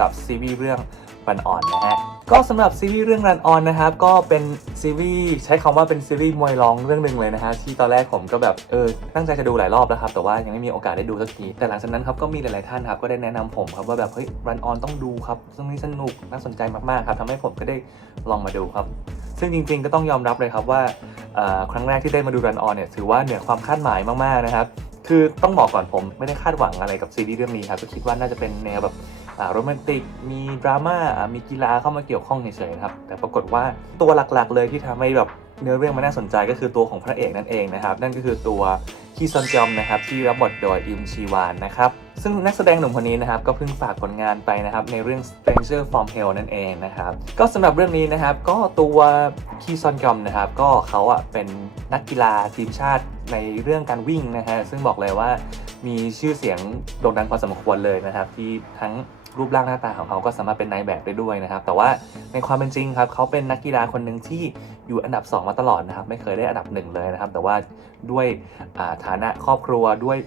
กับซีรีส์เรื่องรันออนนะฮะก็สำหรับซีรีส์เรื่องรันออนนะครับก็เป็นซีรีส์ใช้คำว่าเป็นซีรีส์มวยร้องเรื่องหนึ่งเลยนะฮะที่ตอนแรกผมก็แบบเออตั้งใจจะดูหลายรอบแล้วครับแต่ว่ายังไม่มีโอกาสได้ดูสักทีแต่หลังจากนั้นครับก็มีหลายๆท่านครับก็ได้แนะนำผมครับว่าแบบเฮ้ยรันออนต้องดูครับเรื่องนี้สนุกน่าสนใจมากๆครับทำให้ผมก็ได้ลองมาดูครับ ซึ่งจริง ๆ ก็ต้องยอมรับเลยครับว่าครั้งแรกที่ได้มาดูรันออนเนี่ยถือว่าเหนือความคาดหมายมากๆนะครับคือต้องบอกก่อนผมไม่ได้คาดหวังอะไรกับซีรีส์เรื่องนี้ครับก็คิดว่าน่าจะเป็นแนวแบบอ่า โรแมนติก มีดราม่าอ่ามีกีฬาเข้ามาเกี่ยวข้องเฉยๆนะครับ แต่ปรากฏว่าตัวหลักๆ เลยที่ทำให้แบบเนื้อเรื่องมันน่าสนใจก็คือตัวของพระเอกนั่นเองนะครับ นั่นก็คือตัวคีซอนจอมนะครับที่รับบทโดยอิมชีวานนะครับซึ่งนักแสดงหนุ่มคนนี้นะครับก็เพิ่งฝากผลงานไปนะครับในเรื่อง Stranger from Hell นั่นเองนะครับก็สำหรับเรื่องนี้นะครับก็ตัวคีซอนจอมนะครับก็เขาอะเป็นนักกีฬาทีมชาติในเรื่องการวิ่งนะฮะซึ่งบอกเลยว่ามีชื่อเสียงโด่งดังพอสมควรเลยนะครับที่ทั้ง รูปร่างหน้าตาของเขาก็สามารถเป็นนายแบบได้ด้วยนะครับ แต่ว่าในความเป็นจริงครับเขาเป็นนักกีฬาคนหนึ่งที่อยู่อันดับ 2 มาตลอดนะครับไม่เคยได้อันดับหนึ่งเลยนะครับ แต่ว่าด้วยฐานะครอบครัวด้วย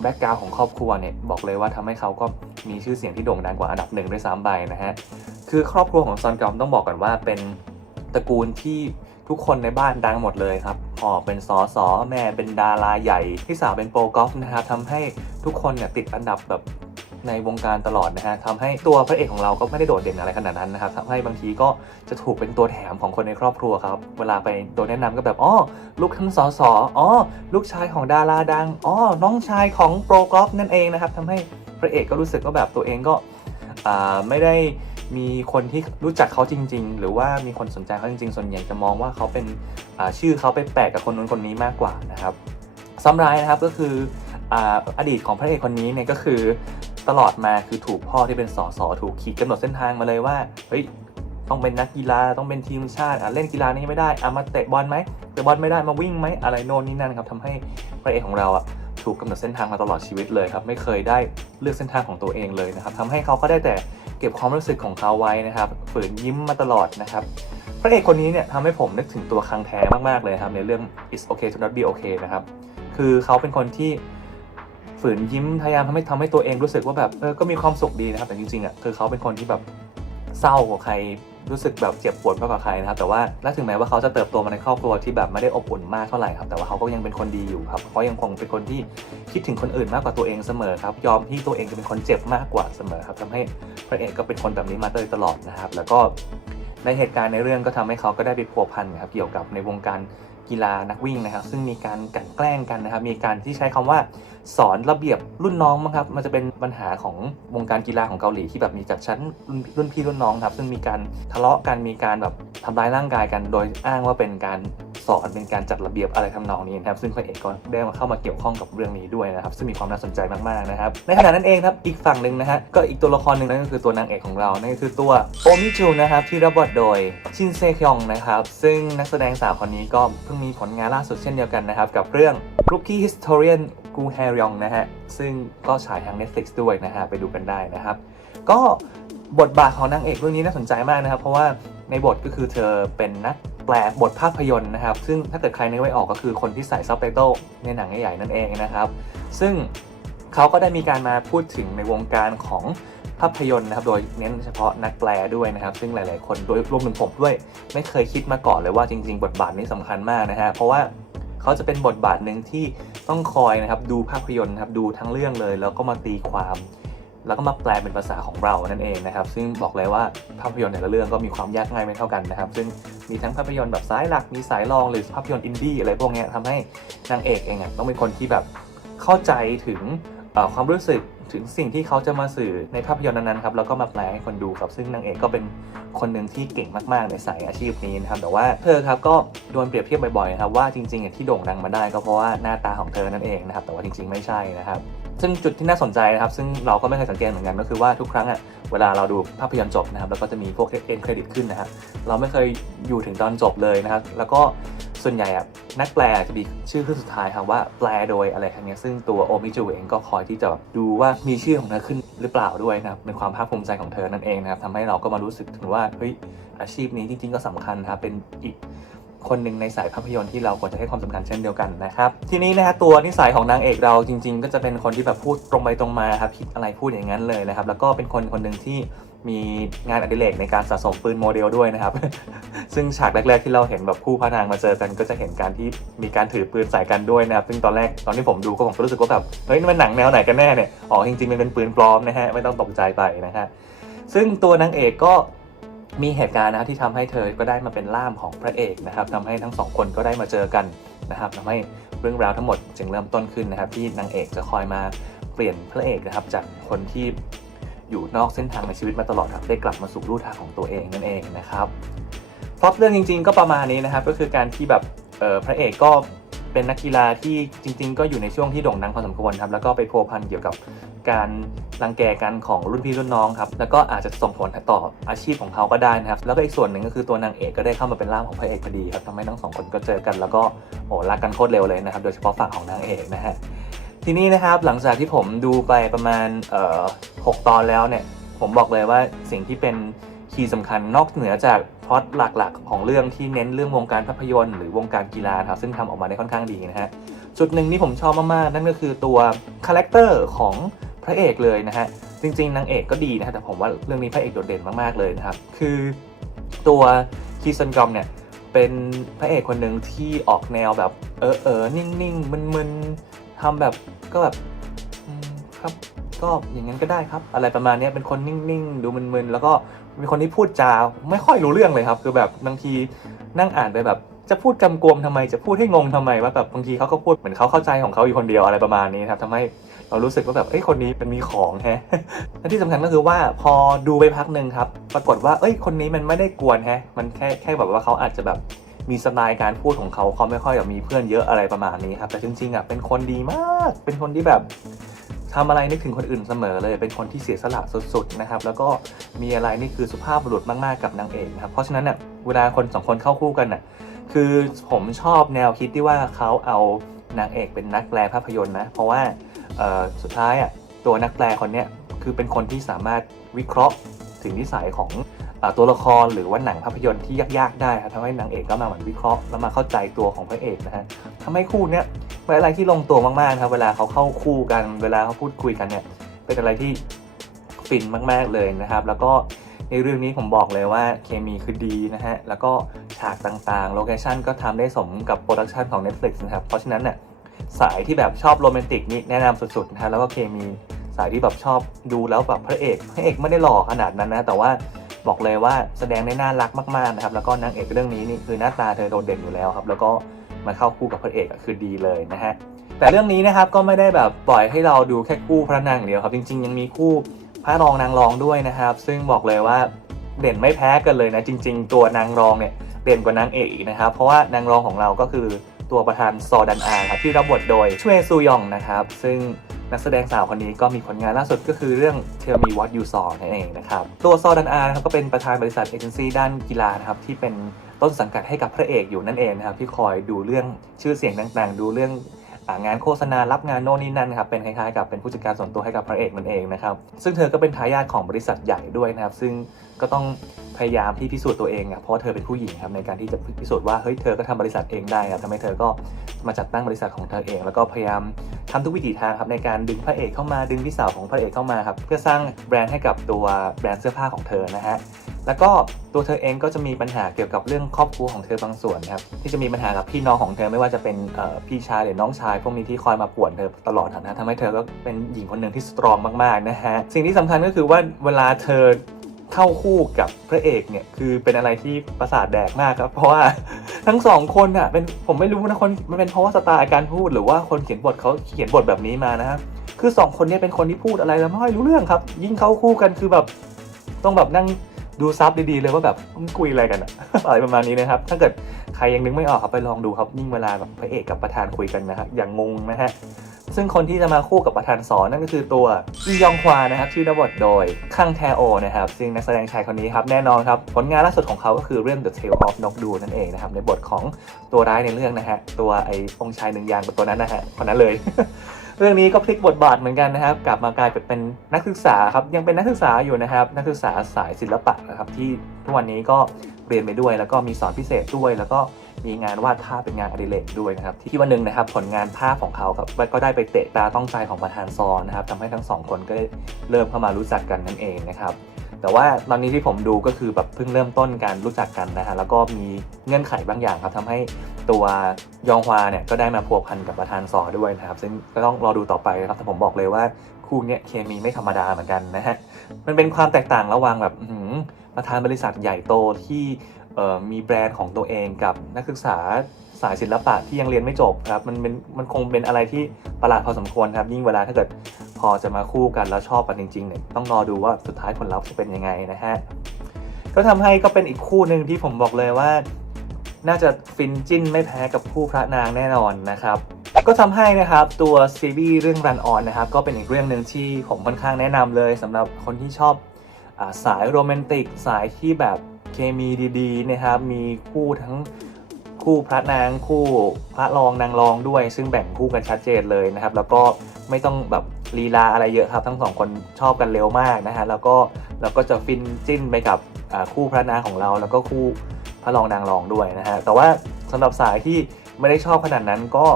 แบ็กกราวของครอบครัวเนี่ยบอกเลยว่าทำให้เขาก็มีชื่อเสียงที่โด่งดังกว่าอันดับหนึ่งด้วยซ้ำไปนะฮะคือครอบครัวของซอนกอมต้องบอกก่อนว่าเป็นตระกูลที่ทุกคนในบ้านดังหมดเลยครับพ่อเป็นสอสอแม่เป็นดาราใหญ่ พี่สาวเป็นโปรกอล์ฟนะครับทำให้ทุกคนเนี่ยติดอันดับแบบ ในวงการตลอดนะฮะทำให้ตัวพระเอกของเราก็ไม่ได้โดดเด่นอะไรขนาดนั้นนะครับทำให้บางทีก็จะถูกเป็นตัวแถมของคนในครอบครัวครับเวลาไปโดนแนะนำก็แบบอ๋อลูกทั้งสอสออ๋อลูกชายของดาราดังอ๋อน้องชายของโปรกอล์ฟนั่นเองนะครับทำให้พระเอกก็รู้สึกว่าแบบตัวเองก็ไม่ได้มีคนที่รู้จักเขาจริง ๆ หรือว่ามีคนสนใจเขาจริง ๆ ส่วนใหญ่จะมองว่าเขาเป็นชื่อเขาไปแปลกกับคนนู้นคนนี้มากกว่านะครับซ้ำร้ายนะครับก็คือออดีตของพระเอกคนนี้เนี่ยก็คือ ตลอดมาคือถูกพ่อที่เป็นสอสอถูกขีดกำหนดเส้นทางมาเลยว่าเฮ้ยต้องเป็นนักกีฬาต้องเป็นทีมชาติอะเล่นกีฬานี้ไม่ได้อะมาเตะบอลไหมเตะบอลไม่ได้มาวิ่งไหมอะไรโน่นนี่นั่นครับทำให้พระเอกของเราอะถูกกำหนดเส้นทางมาตลอดชีวิตเลยครับไม่เคยได้เลือกเส้นทางของตัวเองเลยนะครับทำให้เขาก็ได้แต่เก็บความรู้สึกของเขาไว้นะครับฝืนยิ้มมาตลอดนะครับพระเอกคนนี้เนี่ยทำให้ผมนึกถึงตัวคังแท้มากๆเลยครับในเรื่อง It's Okay to not be okay นะครับคือเขาเป็นคนที่ ฝืนยิ้มพยายามทำให้ทำให้ตัวเองรู้สึกว่าแบบเออก็มีความสุขดีนะครับ แต่จริงๆอะคือเขาเป็นคนที่แบบเศร้ากว่าใครรู้สึกแบบเจ็บปวดมากกว่าใครนะครับ แต่ว่าและถึงแม้ว่าเขาจะเติบโตมาในครอบครัวที่แบบไม่ได้อบอุ่นมากเท่าไหร่ครับ แต่ว่าเขาก็ยังเป็นคนดีอยู่ครับเขายังคงเป็นคนที่คิดถึงคนอื่นมากกว่าตัวเองเสมอครับ ยอมที่ตัวเองจะเป็นคนเจ็บมากกว่าเสมอครับทำให้พระเอกก็เป็นคนแบบนี้มาโดยตลอดนะครับ แล้วก็ในเหตุการณ์ในเรื่องก็ทำให้เขาก็ได้ไปพัวพันนะครับเกี่ยวกับในวงการกีฬานักวิ่งนะครับ ซึ่งมีการกันแกล้งกันนะครับ มีการที่ใช้คำว่า สอนระเบียบรุ่นน้องมั้งครับ มันจะเป็นปัญหาของวงการกีฬาของเกาหลีที่แบบมีจากชั้นรุ่นพี่รุ่นน้องครับ ซึ่งมีการทะเลาะกันมีการแบบทำร้ายร่างกายกัน โดยอ้างว่าเป็นการสอนเป็นการจัดระเบียบอะไรทำนองนี้นะครับซึ่งพระเอกก็ได้มาเข้ามาเกี่ยวข้องกับเรื่องนี้ด้วยนะครับซึ่งมีความน่าสนใจมากๆนะครับในขณะนั้นเองครับอีกฝั่งหนึ่งนะฮะก็อีกตัวละครหนึ่งนั่นก็คือตัวนางเอกของเรานั่นก็คือตัวโอมิจูนะครับที่รับบทโดยชินเซคยองนะครับซึ่งนักแสดงสาวคนนี้ก็เพิ่งมีผลงานล่าสุดเช่นเดียวกันนะครับกับเรื่อง Rookie Historian กูแฮรยองนะฮะ ซึ่งก็ฉายทาง Netflix ด้วยนะฮะ ไปดูกันได้นะครับ ก็บทบาทของนางเอกเรื่องนี้น่าสนใจมากนะครับ เพราะว่าในบทก็คือเธอเป็นนักแปลบทภาพยนตร์นะครับ ซึ่งถ้าเกิดใครนึกไม่ออกก็คือคนที่ใส่ซับไตเติลในหนังใหญ่ๆนั่นเองนะครับ ซึ่งเขาก็ได้มีการมาพูดถึงในวงการของภาพยนตร์นะครับ โดยเน้นเฉพาะนักแปลด้วยนะครับ ซึ่งหลาย ๆ คนโดยรวมถึงผมด้วย ไม่เคยคิดมาก่อนเลยว่าจริง ๆ บทบาทนี้สำคัญมากนะฮะ เพราะว่า เขาจะเป็นบทบาทหนึ่งที่ต้องคอยนะครับดูภาพยนตร์นะครับดูทั้งเรื่องเลย แล้วก็มาตีความ แล้วก็มาแปลเป็นภาษาของเรานั่นเองนะครับซึ่งบอกเลยว่าภาพยนตร์แต่ละเรื่องก็มีความยากง่ายไม่เท่ากันนะครับ ซึ่งมีทั้งภาพยนตร์แบบสายหลักมีสายรองหรือภาพยนตร์อินดี้อะไรพวกนี้ทำให้นางเอกเองอะต้องเป็นคนที่แบบเข้าใจถึง ความรู้สึกถึงสิ่งที่เขาจะมาสื่อในภาพยนตร์นั้นๆครับแล้วก็มาแปลให้คนดูครับ ซึ่งนางเอกก็เป็นคนหนึ่งที่เก่งมากๆในสายอาชีพนี้นะครับแต่ว่าเธอครับก็โดนเปรียบเทียบบ่อยๆนะครับว่าจริงๆอะที่โด่งดังมาได้ก็เพราะว่าหน้าตาของเธอนั่นเองนะครับแต่ว่าจริงๆไม่ใช่นะครับซึ่งจุดที่น่าสนใจนะครับ ซึ่งเราก็ไม่เคยสังเกตเหมือนกันก็คือว่าทุกครั้งอะเวลาเราดูภาพยนตร์จบนะครับแล้วก็จะมีพวกเอ็นเครดิตขึ้นนะฮะเราไม่เคยอยู่ถึงตอนจบเลยนะครับแล้วก็ ส่วนใหญ่อะนักแปลจะมีชื่อขึ้นสุดท้ายครับว่าแปลโดยอะไรครั้งนี้ยซึ่งตัวโอมิจูเองก็คอยที่จะแบบดูว่ามีชื่อของเธอขึ้นหรือเปล่าด้วยนะครับเป็นความภาคภูมิใจของเธอนั่นเองนะครับทำให้เราก็มารู้สึกถึงว่าเฮ้ยอาชีพนี้จริงๆก็สำคัญนะครับเป็นอีกคนหนึ่งในสายภาพยนตร์ที่เราควรจะให้ความสำคัญเช่นเดียวกันนะครับ ทีนี้นะฮะตัวนิสัยของนางเอกเราจริง ๆ ก็จะเป็นคนที่แบบพูดตรงไปตรงมาครับคิดอะไรพูดอย่างนั้นเลยนะครับ แล้วก็เป็นคนคนหนึ่งที่ มีงานอดิเรกในการสะสมปืนโมเดลด้วยนะครับ ซึ่งฉากแรก ๆ ที่เราเห็นแบบคู่พระนางมาเจอกันก็จะเห็นการที่มีการถือปืนใส่กันด้วยนะครับ ซึ่งตอนแรกตอนที่ผมดูก็ผมก็รู้สึกว่าแบบเฮ้ยมันหนังแนวไหนกันแน่เนี่ยอ๋อจริงๆมันเป็นปืนปลอมนะฮะไม่ต้องตกใจไปนะฮะซึ่งตัวนางเอกก็มีเหตุการณ์นะครับที่ทำให้เธอก็ได้มาเป็นล่ามของพระเอกนะครับทำให้ทั้งสองคนก็ได้มาเจอกันนะครับทำให้เรื่องราวทั้งหมดจึงเริ่มต้นขึ้นนะครับ ที่นางเอกจะคอยมาเปลี่ยนพระเอกนะครับจากคนที่ อยู่นอกเส้นทางในชีวิตมาตลอดครับได้กลับมาสู่ลู่ทางของตัวเองนั่นเองนะครับพล็อตเรื่องจริง ๆ ก็ประมาณนี้นะครับ ก็คือการที่แบบพระเอกก็เป็นนักกีฬาที่จริง ๆ ก็อยู่ในช่วงที่โด่งดังพอสมควรครับแล้วก็ไปพัวพันเกี่ยวกับการรังแกกันของรุ่นพี่รุ่นน้องครับแล้วก็อาจจะส่งผลต่ออาชีพของเขาก็ได้นะครับ แล้วก็อีกส่วนหนึ่งก็คือตัวนางเอกก็ได้เข้ามาเป็นร่างของพระเอกพอดีครับทำให้ทั้งสองคนก็เจอกัน แล้วก็โอ้รักกันโคตรเร็วเลยนะครับ โดยเฉพาะฝั่งของนางเอกนะฮะ ทีนี้นะครับหลังจากที่ผมดูไปประมาณเอ่อหกตอนแล้วเนี่ย ผมบอกเลยว่าสิ่งที่เป็นคีย์สำคัญนอกเหนือจากพล็อตหลักๆ ของเรื่องที่เน้นเรื่องวงการภาพยนตร์หรือวงการกีฬาครับซึ่งทำออกมาได้ค่อนข้างดีนะฮะจุดหนึ่งที่ผมชอบมากๆ นั่นก็คือตัวคาแรคเตอร์ของพระเอกเลยนะฮะจริงๆนางเอกก็ดีนะฮะแต่ผมว่าเรื่องนี้พระเอกโดดเด่นมากๆเลยนะครับคือตัวคีซันกอมเนี่ยเป็นพระเอกคนหนึ่งที่ออกแนวแบบเออเออนิ่งๆมึนๆ ทำแบบก็แบบครับก็อย่างนั้นก็ได้ครับ อะไรประมาณนี้เป็นคนนิ่งๆ ดูมึนๆ แล้วก็เป็นคนที่พูดจาไม่ค่อยรู้เรื่องเลยครับ คือแบบบางทีนั่งอ่านไปแบบ จะพูดกำกวมทำไม จะพูดให้งงทำไมว่าแบบบางทีเขาก็พูดเหมือนเขาเข้าใจของเขาอยู่คนเดียวอะไรประมาณนี้ครับทำให้เรารู้สึกว่าแบบเอ้ยคนนี้เป็นมีของแฮะและที่สำคัญก็คือว่าพอดูไปพักหนึ่งครับ ปรากฏว่าเอ้ยคนนี้มันไม่ได้กวนแฮะ มันแค่แค่แบบว่าเขาอาจจะแบบ มีสไตล์การพูดของเขาเขาไม่ค่อยแบบมีเพื่อนเยอะอะไรประมาณนี้ครับ แต่จริงๆอะเป็นคนดีมาก เป็นคนที่แบบทำอะไรนึกถึงคนอื่นเสมอเลย เป็นคนที่เสียสละสุดๆนะครับ แล้วก็มีอะไรนี่คือสุภาพบุรุษมากๆกับนางเอกครับ เพราะฉะนั้นเนี่ยเวลาคนสองคนเข้าคู่กันน่ะ คือผมชอบแนวคิดที่ว่าเขาเอานางเอกเป็นนักแปลภาพยนตร์นะ เพราะว่าสุดท้ายอะตัวนักแปลคนเนี้ยคือเป็นคนที่สามารถวิเคราะห์ถึงนิสัยของ ตัวละครหรือว่าหนังภาพยนตร์ที่ยากๆได้ครับทำให้นางเอกก็มาเหมือนวิเคราะห์แล้วมาเข้าใจตัวของพระเอกนะฮะทำให้คู่เนี้ยเป็นอะไรที่ลงตัวมากๆครับเวลาเขาเข้าคู่กันเวลาเขาพูดคุยกันเนี่ยเป็นอะไรที่ฟินมาก ๆเลยนะครับ แล้วก็ในเรื่องนี้ผมบอกเลยว่าเคมีคือดีนะฮะแล้วก็ฉากต่างๆโลเคชั่นก็ทำได้สมกับโปรดักชันของ Netflix นะครับเพราะฉะนั้นเนี่ยสายที่แบบชอบโรแมนติกนี่แนะนำสุดๆนะฮะแล้วก็เคมีสายที่แบบชอบดูแล้วแบบพระเอกพระเอกไม่ได้หล่อขนาดนั้นนะแต่ว่า บอกเลยว่าแสดงได้น่ารักมากๆนะครับ แล้วก็นางเอกเรื่องนี้นี่คือหน้าตาเธอโดดเด่นอยู่แล้วครับ แล้วก็มาเข้าคู่กับพระเอกคือดีเลยนะฮะ แต่เรื่องนี้นะครับก็ไม่ได้แบบปล่อยให้เราดูแค่คู่พระนางอย่างเดียวครับ จริง ๆ ยังมีคู่พระรองนางรองด้วยนะครับ ซึ่งบอกเลยว่าเด่นไม่แพ้กันเลยนะ จริง ๆ ตัวนางรองเนี่ยเด่นกว่านางเอกอีกนะครับ เพราะว่านางรองของเราก็คือตัวประธานซอดันอาครับที่รับบทโดยชเวซูยองนะครับ ซึ่ง นักแสดงสาวคนนี้ก็มีผลงานล่าสุดก็คือเรื่อง Tell Me What You Saw นั่นเองนะครับ ตัวซอดันอานะครับก็เป็นประธานบริษัทเอเจนซี่ด้านกีฬานะครับที่เป็นต้นสังกัดให้กับพระเอกอยู่นั่นเองนะครับที่คอยดูเรื่องชื่อเสียงต่างๆ ดูเรื่องงานโฆษณารับงานโน่นนี่นั่นครับเป็นคล้ายๆกับเป็นผู้จัดการส่วนตัวให้กับพระเอกนั่นเองนะครับซึ่งเธอก็เป็นทายาทของบริษัทใหญ่ด้วยนะครับ ซึ่งก็ต้อง พยายามที่พิสูจน์ตัวเองอะเพราะว่าเธอเป็นผู้หญิงครับในการที่จะพิสูจน์ว่าเฮ้ยเธอก็ทำบริษัทเองได้ครับทำให้เธอก็มาจัดตั้งบริษัทของเธอเอง แล้วก็พยายามทำทุกวิถีทางครับในการดึงพระเอกเข้ามาดึงพี่สาวของพระเอกเข้ามาครับเพื่อสร้างแบรนด์ให้กับตัวแบรนด์เสื้อผ้าของเธอนะฮะแล้วก็ตัวเธอเองก็จะมีปัญหาเกี่ยวกับเรื่องครอบครัวของเธอบางส่วนครับที่จะมีปัญหากับพี่น้องของเธอไม่ว่าจะเป็นพี่ชายหรือน้องชาย พวกนี้ที่คอยมาป่วนเธอตลอดนะทำให้เธอก็เป็นหญิงคนหนึ่งที่สตรองมากๆนะฮะสิ่งที่สำคัญก็คือว่าเวลาเธอ เข้าคู่กับพระเอกเนี่ยคือเป็นอะไรที่ประสาทแดกมากครับ เพราะว่าทั้งสองคนอะเป็นผมไม่รู้นะคนมันเป็นเพราะว่าสไตล์การพูดหรือว่าคนเขียนบทเขาเขียนบทแบบนี้มานะครับคือสองคนนี้เป็นคนที่พูดอะไรแล้วไม่ค่อยรู้เรื่องครับ ยิ่งเข้าคู่กันคือแบบต้องแบบนั่งดูซับดีๆเลยว่าแบบมันคุยอะไรกันอะอะไรประมาณนี้นะครับ ถ้าเกิดใครยังนึกไม่ออกครับไปลองดูครับยิ่งเวลาแบบพระเอกกับประธานคุยกันนะฮะอย่างงงนะฮะ ซึ่งคนที่จะมาคู่กับประธานสอนนั่นก็คือตัวอียองควานะครับชื่อรับบทโดยคังแทโอนะครับซึ่งนักแสดงชายคนนี้ครับแน่นอนครับผลงานล่าสุดของเขาก็คือเรื่อง The Tale of Nok Du นั่นเองนะครับในบทของตัวร้ายในเรื่องนะฮะตัวไอ้องชายหนึ่งยางกับตัวนั้นนะฮะคนนั้นเลยเรื่องนี้ก็พลิกบทบาทเหมือนกันนะครับ กลับมากลายเป็นนักศึกษาครับยังเป็นนักศึกษาอยู่นะครับ นักศึกษาสายศิลปะนะครับที่ทุกวันนี้ก็ เรียนไปด้วย แล้วก็มีสอนพิเศษด้วย แล้วก็มีงานวาดภาพเป็นงานอดิเรกด้วยนะครับ ที่วันหนึ่งนะครับผลงานภาพของเขาครับก็ได้ไปเตะตาต้องใจของประธานซอนนะครับทำให้ทั้งสองคนก็ได้เริ่มเข้ามารู้จักกันนั่นเองนะครับแต่ว่าตอนนี้ที่ผมดูก็คือแบบเพิ่งเริ่มต้นการรู้จักกันนะฮะแล้วก็มีเงื่อนไขบางอย่างครับทำให้ตัวยองฮวาเนี่ยก็ได้มาพัวพันกับประธานซอด้วยนะครับซึ่งก็ต้องรอดูต่อไปนะครับแต่ผมบอกเลยว่าคู่เนี้ยเคมีไม่ธรรมดาเหมือนกันนะฮะมันเป็นความแตกต่างระหว่างแบบ ประธานบริษัทใหญ่โตที่มีแบรนด์ของตัวเองกับนักศึกษาสายศิลปะที่ยังเรียนไม่จบครับมันเป็นมันคงเป็นอะไรที่ประหลาดพอสมควรครับ ยิ่งเวลาถ้าเกิดพอจะมาคู่กันแล้วชอบกันจริงๆเนี่ยต้องรอดูว่าสุดท้ายผลลัพธ์จะเป็นยังไงนะฮะก็ทำให้ก็เป็นอีกคู่หนึ่งที่ผมบอกเลยว่า น่าจะฟินจิ้นไม่แพ้กับคู่พระนางแน่นอนนะครับก็ทำให้นะครับตัวซีรีส์เรื่องรันออนนะครับก็เป็นอีกเรื่องหนึ่งที่ผมค่อนข้างแนะนำเลยสำหรับคนที่ชอบ สายโรแมนติก สายที่แบบเคมีดีๆนะครับมีคู่ทั้งคู่พระนางคู่พระรองนางรองด้วย ซึ่งแบ่งคู่กันชัดเจนเลยนะครับ แล้วก็ไม่ต้องแบบลีลาอะไรเยอะครับ ทั้งสองคนชอบกันเร็วมากนะฮะแล้วก็เราก็จะฟินจิ้นไปกับคู่พระนางของเรา แล้วก็คู่พระรองนางรองด้วยนะฮะแต่ว่าสำหรับสายที่ไม่ได้ชอบขนาดนั้นก็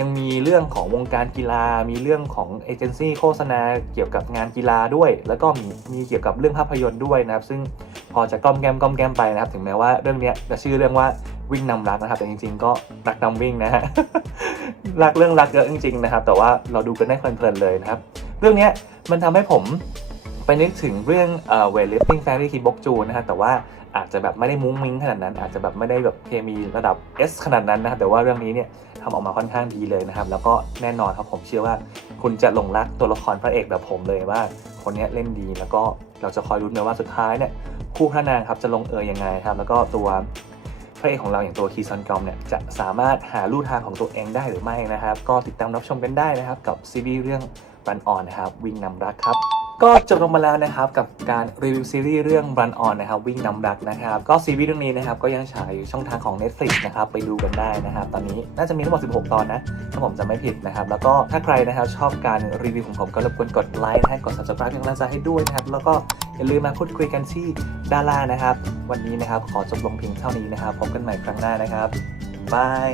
ยังมีเรื่องของวงการกีฬา มีเรื่องของเอเจนซี่โฆษณาเกี่ยวกับงานกีฬาด้วย แล้วก็มีมีเกี่ยวกับเรื่องภาพยนตร์ด้วยนะครับ ซึ่งพอจะก้อมแก้มก้อมแก้มไปนะครับ ถึงแม้ว่าเรื่องนี้จะชื่อเรื่องว่าวิ่งนำรักนะครับ แต่จริง ๆ ก็รักนำวิ่งนะฮะรักเรื่องรักเยอะจริง ๆ นะครับ แต่ว่าเราดูกันได้เพลินๆเลยนะครับ เรื่องนี้มันทำให้ผมไปนึกถึงเรื่องเอ่อ weightlifting fairy kid bok ju นะฮะแต่ว่า อาจจะแบบไม่ได้มุ้งมิ้งขนาดนั้น อาจจะแบบไม่ได้แบบเคมีระดับ S ขนาดนั้นนะครับแต่ว่าเรื่องนี้เนี่ยทำออกมาค่อนข้างดีเลยนะครับ แล้วก็แน่นอนครับผมเชื่อว่า คุณจะหลงรักตัวละครพระเอกแบบผมเลยว่า คนนี้เล่นดีแล้วก็เราจะคอยรุ้นนะว่าสุดท้ายเนี่ยคู่พระนางครับจะลงเอยยังไงครับแล้วก็ตัวพระเอกของเราอย่างตัวคีซอนกอมเนี่ยจะสามารถหาลู่ทางของตัวเองได้หรือไม่นะครับ ก็ติดตามรับชมกันได้นะครับ กับซีรีส์เรื่องรันออนนะครับวิ่งนำรักครับ ก็จบลงมาแล้วนะครับกับการรีวิวซีรีส์เรื่อง Run On นะครับวิ่งนำรักนะครับก็ซีรีส์เรื่องนี้นะครับก็ยังฉายอยู่ช่องทางของ Netflix นะครับไปดูกันได้นะครับตอนนี้น่าจะมีทั้งหมด 16 ตอนนะถ้าผมจะไม่ผิดนะครับแล้วก็ถ้าใครนะครับชอบการรีวิวของผมก็รบกวนกดไลค์ให้กด subscribe เป็นกำลังใจให้ด้วยนะครับแล้วก็อย่าลืมมาพูดคุยกันที่ด้านล่างนะครับ วันนี้นะครับขอจบลงเพียงเท่านี้นะครับพบกันใหม่ครั้งหน้านะครับบาย